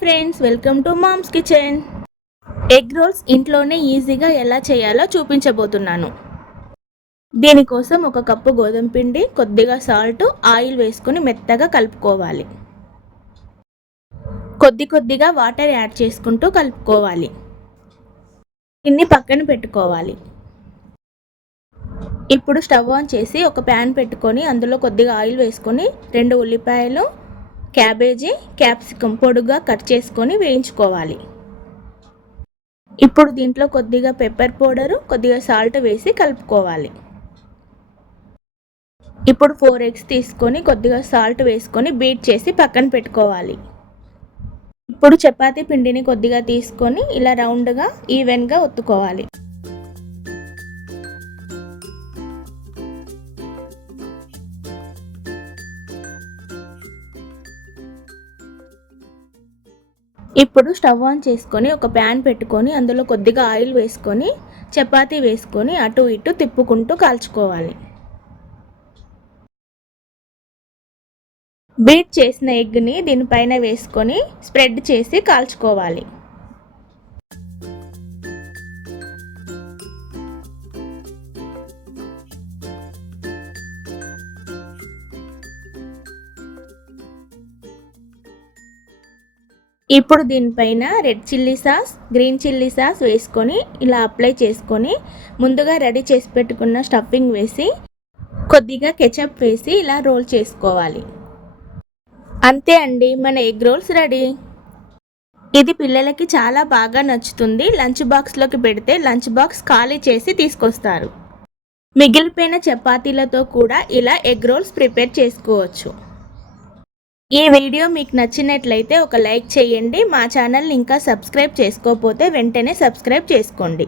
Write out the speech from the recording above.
Friends, welcome to mom's kitchen. Egg rolls ఇంట్లోనే ఈజీగా ఎలా చేయాలో చూపించబోతున్నాను. దీనికోసం ఒక కప్పు గోధుమ పిండి, కొద్దిగా సాల్ట్, ఆయిల్ వేసుకొని మెత్తగా కలుపుకోవాలి. కొద్దిగా వాటర్ యాడ్ చేసుకుంటూ కలుపుకోవాలి. దీన్ని పక్కన పెట్టుకోవాలి. ఇప్పుడు స్టవ్ ఆన్ చేసి ఒక ప్యాన్ పెట్టుకొని అందులో కొద్దిగా ఆయిల్ వేసుకొని 2 ఉల్లిపాయలు, క్యాబేజీ, క్యాప్సికమ్ పొడుగా కట్ చేసుకొని వేయించుకోవాలి. ఇప్పుడు దీంట్లో కొద్దిగా పెప్పర్ పౌడరు, కొద్దిగా సాల్ట్ వేసి కలుపుకోవాలి. ఇప్పుడు 4 ఎగ్స్ తీసుకొని కొద్దిగా సాల్ట్ వేసుకొని బీట్ చేసి పక్కన పెట్టుకోవాలి. ఇప్పుడు చపాతీ పిండిని కొద్దిగా తీసుకొని ఇలా రౌండ్గా ఈవెన్గా ఒత్తుకోవాలి. ఇప్పుడు స్టవ్ ఆన్ చేసుకొని ఒక ప్యాన్ పెట్టుకొని అందులో కొద్దిగా ఆయిల్ వేసుకొని చపాతీ వేసుకొని అటు ఇటు తిప్పుకుంటూ కాల్చుకోవాలి. బీట్ చేసిన ఎగ్ని దీనిపైన వేసుకొని స్ప్రెడ్ చేసి కాల్చుకోవాలి. ఇప్పుడు దీనిపైన red chilli sauce, green chilli sauce వేసుకొని ఇలా అప్లై చేసుకొని ముందుగా రెడీ చేసి పెట్టుకున్న స్టఫింగ్ వేసి కొద్దిగా కెచప్ వేసి ఇలా రోల్ చేసుకోవాలి. అంతే అండి, మన ఎగ్ రోల్స్ రెడీ. ఇది పిల్లలకి చాలా బాగా నచ్చుతుంది. లంచ్ బాక్స్లోకి పెడితే లంచ్ బాక్స్ ఖాళీ చేసి తీసుకొస్తారు. మిగిలిపోయిన చపాతీలతో కూడా ఇలా ఎగ్ రోల్స్ ప్రిపేర్ చేసుకోవచ్చు. ఈ వీడియో మీకు నచ్చినట్లయితే ఒక లైక్ చేయండి. మా ఛానల్ని ఇంకా సబ్స్క్రైబ్ చేసుకోకపోతే వెంటనే సబ్స్క్రైబ్ చేసుకోండి.